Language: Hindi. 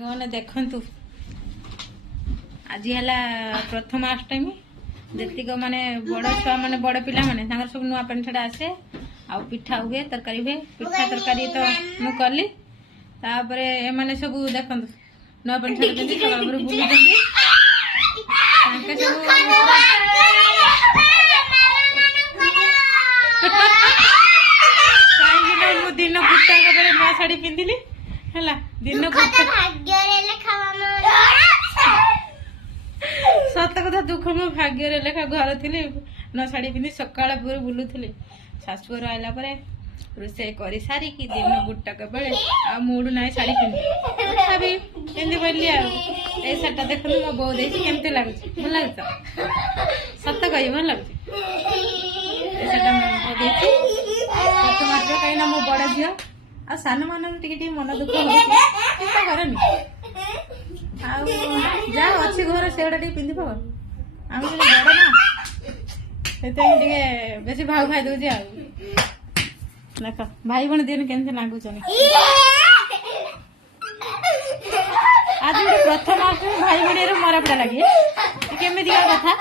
मैंने देखु आज है प्रथमाष्टमी जेतिक माने बड़ छुआ माने बड़ पिला माने सब नुआ पेंट छड़ा आसे आ पिठा हुए तरकारी हुए पिठा तरकारी तो मु कली तापर ए माने सब देखु नुआ पेंट छड़ा पिंधि सकाळ पर बुली जंदी तांके सब काई मु दिन गुट्टा बेले नुआ साड़ी पिंधिली हला दिन गुट्टा सत कथा दुख मो भाग्य लेखा घर थी न शाढ़ी पिंधि सकाळ पूरा बुलूली शाशुर आइला रोषे कर सारी कि दिन गुटक बेले आ मूड ना शाढ़ी पिंधि तथापि पिंधि पड़ी आई शाढ़ी देख मो बो दे केमती लगुच भल लगुच सत कही भल लगुच कहीं मो बड़ झील आ सान मान मन दुख करनी जा अच्छी घर से पिंधि पा आम बड़ ना से बेसी भाव खाई दौर देख भाई भण दिन केमती लगुच आज गोटे प्रथम भाई भण मरा पड़ा लगे केमी कथा